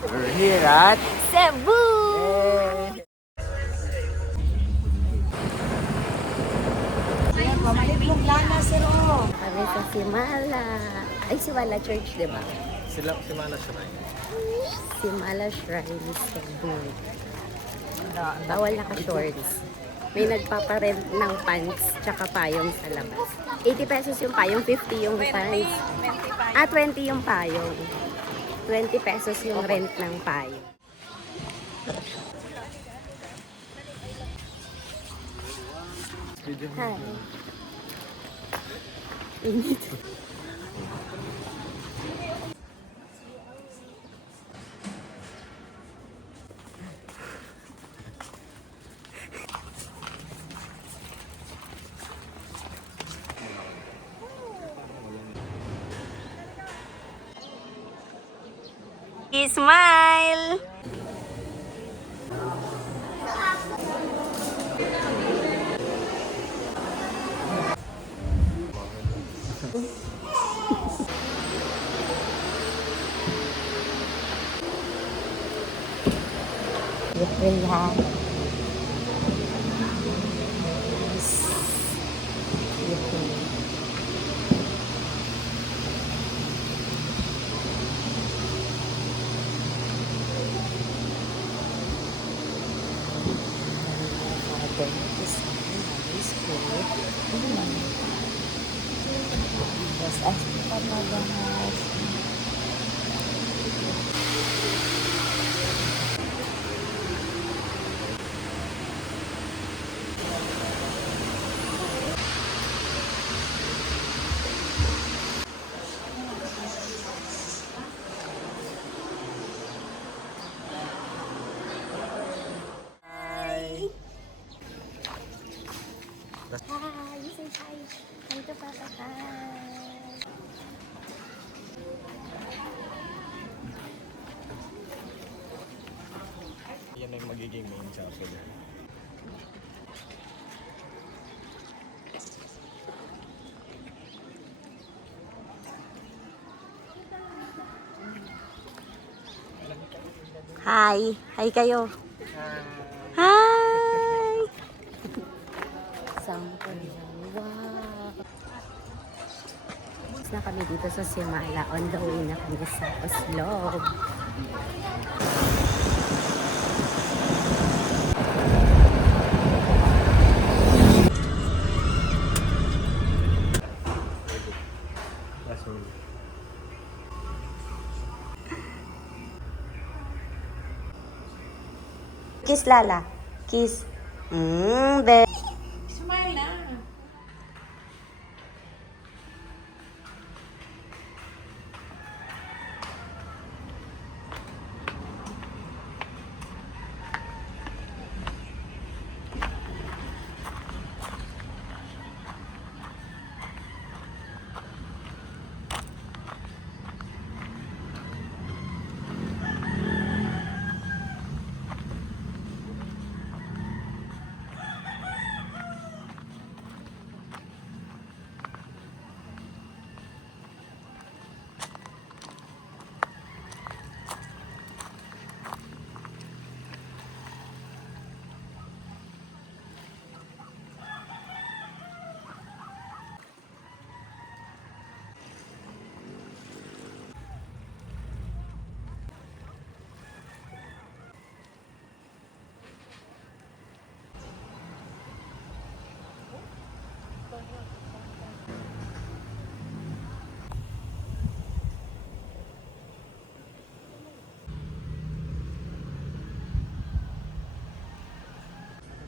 We're here at Cebu! Yay! Kami sa Simala. Ay, Simala Church, di ba? Simala Shrine. Simala Shrine, Cebu. Bawal naka-shorts. May nagpaparent ng pants tsaka payong sa labas. 80 pesos yung payong, 50 yung pants. 20 yung payong. 20 pesos yung rent ng payong. Hi. Init. Smile! Relax. Yes, as Hi, you say hi. Hi to Papa. Hi. Yan ang magiging main chapel. Hi. Hi kayo. Hi. Sample. Wow. Na kami dito sa Simala. On the way na kami sa Oslo. Kiss Lala. Kiss. Smile na.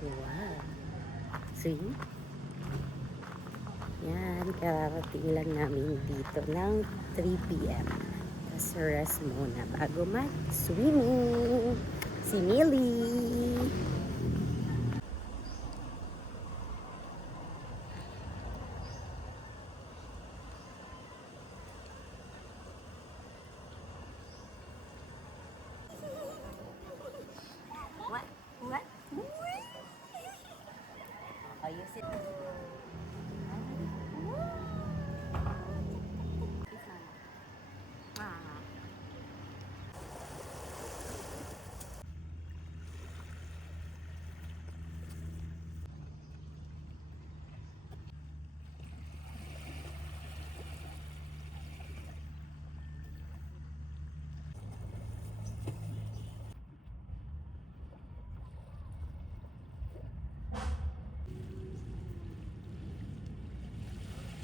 Wow. See? Yan, kararating lang namin dito ng 3 p.m. Tapos rest muna bago mag-swimming. Si Millie. What? What? Ayos it.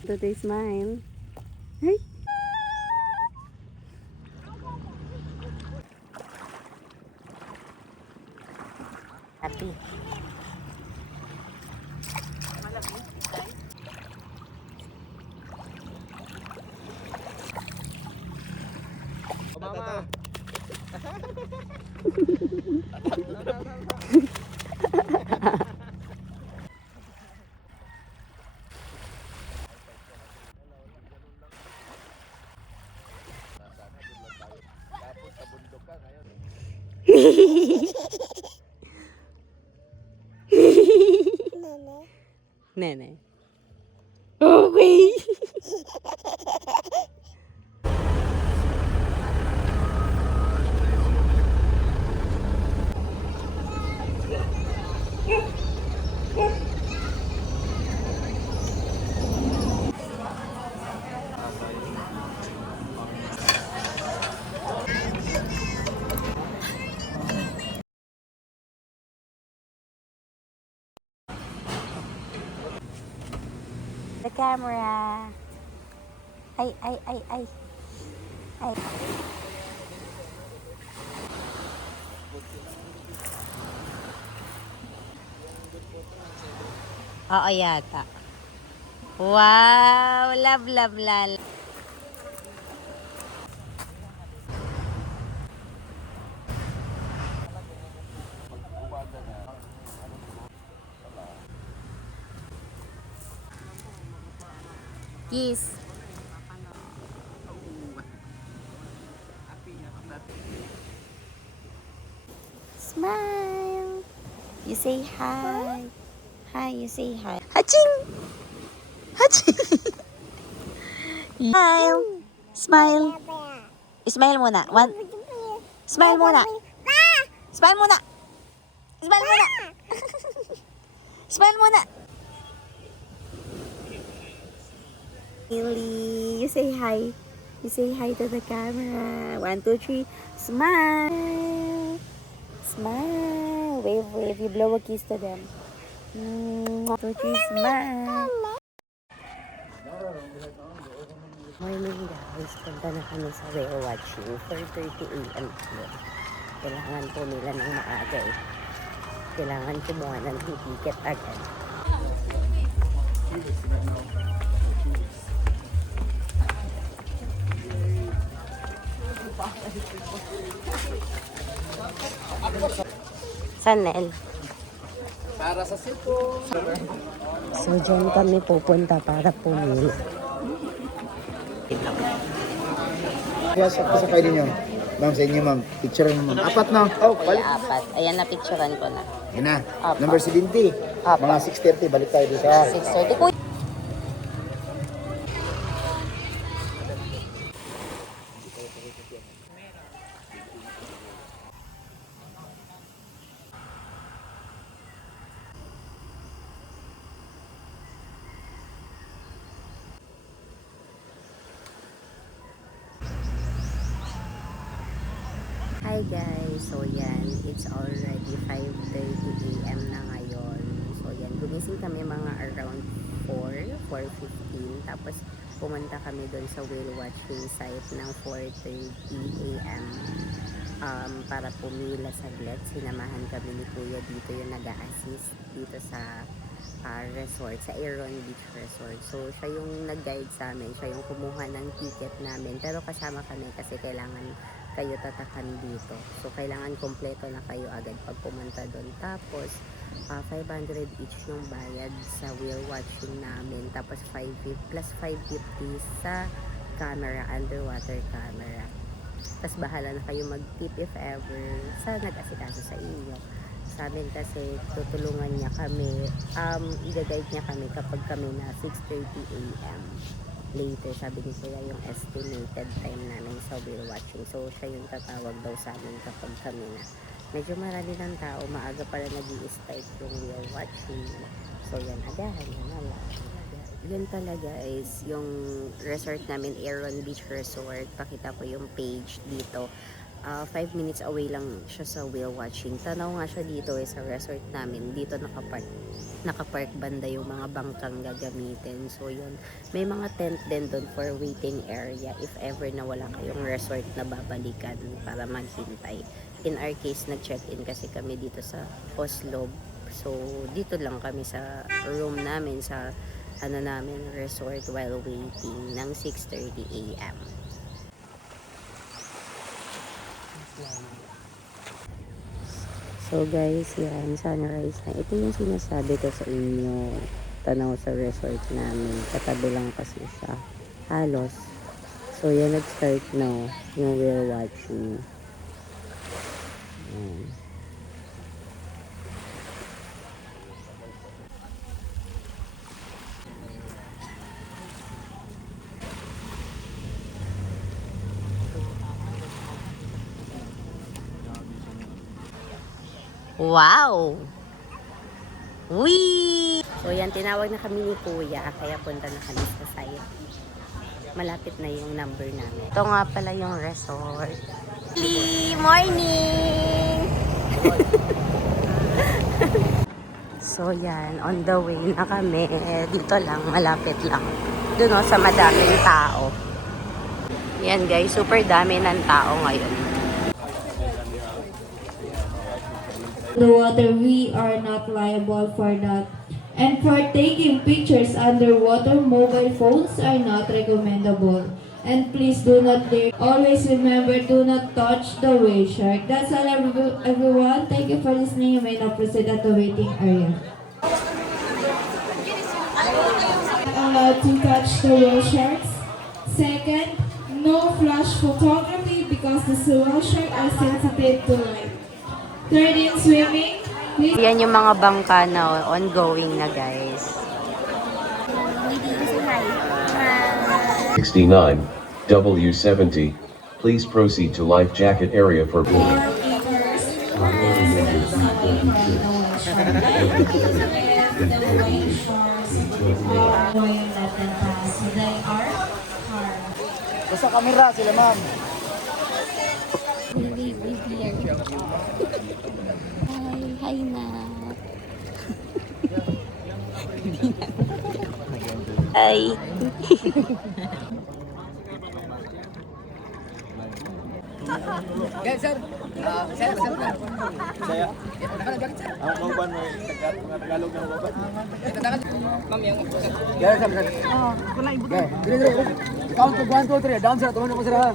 Totoy smile. Ay! Happy. Mama. Nene. Okay. The camera. Ay. Ay. Oo yata. Wow! Love, lal. Kiss. Smile. You say hi. Hi, you say hi. Haching! Haching! Smile. Smile. Smile muna. One. Smile muna. Smile muna. Smile muna. Smile muna. Lily, you say hi. You say hi to the camera. 1, 2, 3. Smile. Smile. Wave. You blow a kiss to them. 1, 2, 3. Smile. Morning guys, punta na kami sa whale watching. 4:30 a.m. Kailangan po nila ng maaga eh. Kailangan kumuha ng ticket agad. Sanel. Para sa cellphone. So dyan kami pupunta para pumili. Kaya sa kayo ninyo. Ma'am, sa inyo ma'am. Picture mo ma'am. Apat na. Oh, Ay, balik. 4. Ayan, napicturean ko na. Yan na. Apat. Number 70. Apat. Mga 6:30. Balik tayo dito. 6:30. Uy! Hi guys! So yan, it's already 5:30 a.m. na ngayon. So yan, gumising kami mga around 4:15. Tapos pumunta kami doon sa whale watching site ng 4:30 a.m. Para pumila saglit. Sinamahan kami ni Kuya dito yung nag-a-assist dito sa resort, sa Aeron Beach Resort. So siya yung nag-guide sa amin, siya yung kumuha ng ticket namin. Pero kasama kami kasi kailangan kayo tatakan dito. So, kailangan kompleto na kayo agad pag pumunta doon. Tapos, 500 each yung bayad sa whale watching namin. Tapos, 550 plus 550 sa camera, underwater camera. Tapos, bahala na kayo mag-tip if ever sa nag-asikaso sa inyo. Sa amin kasi, tutulungan niya kami, i-guide niya kami kapag kami na 6:30 a.m. later, sabi ni Kuya yung estimated time namin sa whale watching. So, siya yung tatawag daw sa amin kapag kami na medyo marami ng tao, maaga pala nag-i-start yung whale watching. So, yan, agahan na lang. Yun talaga is yung resort namin, Aeron Beach Resort. Pakita ko yung page dito. 5 minutes away lang siya sa whale watching. Tanaw nga siya dito sa resort namin. Dito nakapark banda yung mga bangkang gagamitin. So yun, may mga tent din doon for waiting area if ever na wala kayong resort na babalikan para maghintay. In our case, nag-check-in kasi kami dito sa Oslo. So dito lang kami sa room namin sa resort while waiting ng 6:30 AM. So guys, yan, sunrise na. Ito yung sinasabi ko sa inyo. Tanaw sa resort namin. Katabi lang kasi siya. Halos. So yan, nag-start na yung whale watching. Yan. Wow! Wee! So yan, tinawag na kami ni Kuya, kaya punta na kami sa site. Malapit na yung number namin. Ito nga pala yung resort. Morning! So yan, on the way na kami. Dito lang, malapit lang. Doon sa madaming tao. Yan guys, super dami ng tao ngayon. The water, we are not liable for that. And for taking pictures underwater, mobile phones are not recommendable. And please do not dare. Always remember, do not touch the whale shark. That's all everyone. Thank you for listening. You may now proceed at the waiting area. Allowed to touch the whale sharks. Second, no flash photography because the whale sharks are sensitive to light. Third, in swimming, please. Yan yung mga bangka na ongoing na guys. 69, W70. Please proceed to life jacket area for boarding. Basta kamera sila, ma'am. Hi na. Hi. Guys, sir. Sir. Saya. Ang mauban mo, Tagalog na mauban. Ma'am, yung... Gaya, sir. Gaya, dire. Count to 1, 2, 3. Down, sir. Tumanin mo, sir, ha.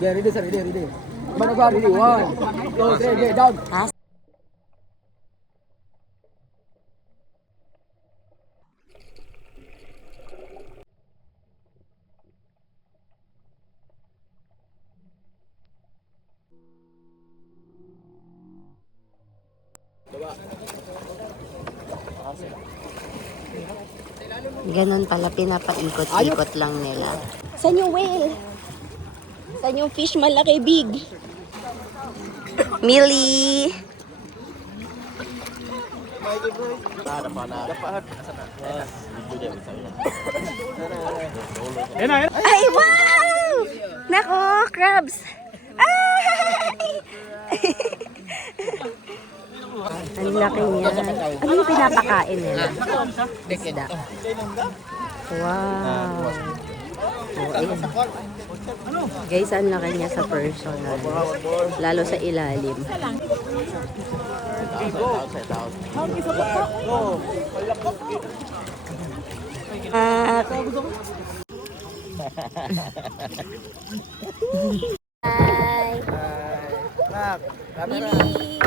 Gaya, ready, sir. Ready. Mana gua, ready. 1, 2, 3, gaya, down. Ganon pala, pinapaikot-ikot lang nila. Saan yung whale? Saan yung fish malaki, big? Millie! Ay, wow! Nako, crabs! Ay! Ang laki niya. Ano yung pinapakain nila? Isda. Wow. Oh, ayun. Guys, ang laki niya sa personal. Lalo sa ilalim. Hi! Billy!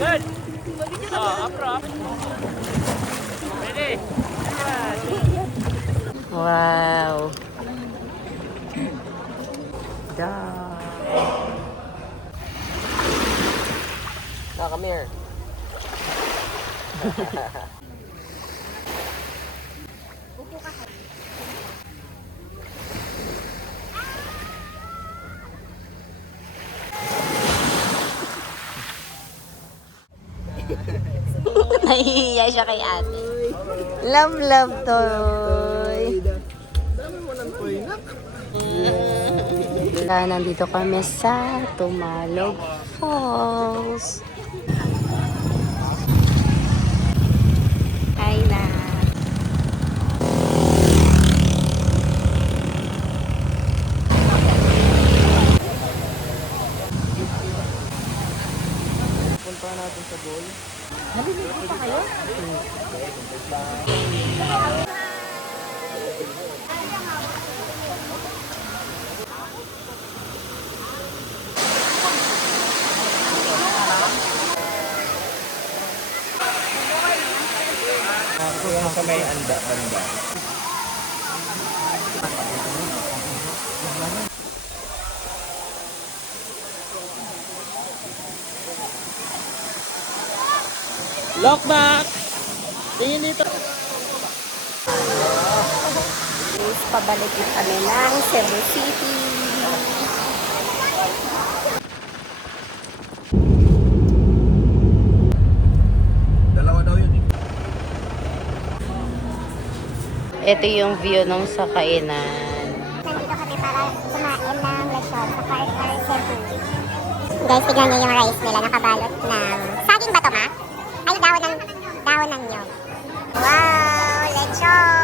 Good! Apro. Ready? Wow! Come here. Nahihiya siya kay ate. Love, toy. Dami mo ng toy, nak. Nandito kami sa Tumalog Falls. Hi na. Punta natin sa goal. Naliligo pa kayo? Yung sa may banda. Lock back! Tingin dito. Please, pabalik na kami ng Cebu City. Dalawa daw yun eh. Ito yung view ng sakainan. Nandito kami para kumain ng lechon sa Carter Cebu. Guys, tignan niyo yung rice nila nakabalot ng saging ba to, ma? Ay, dahon ng nyog. Wow, lechon!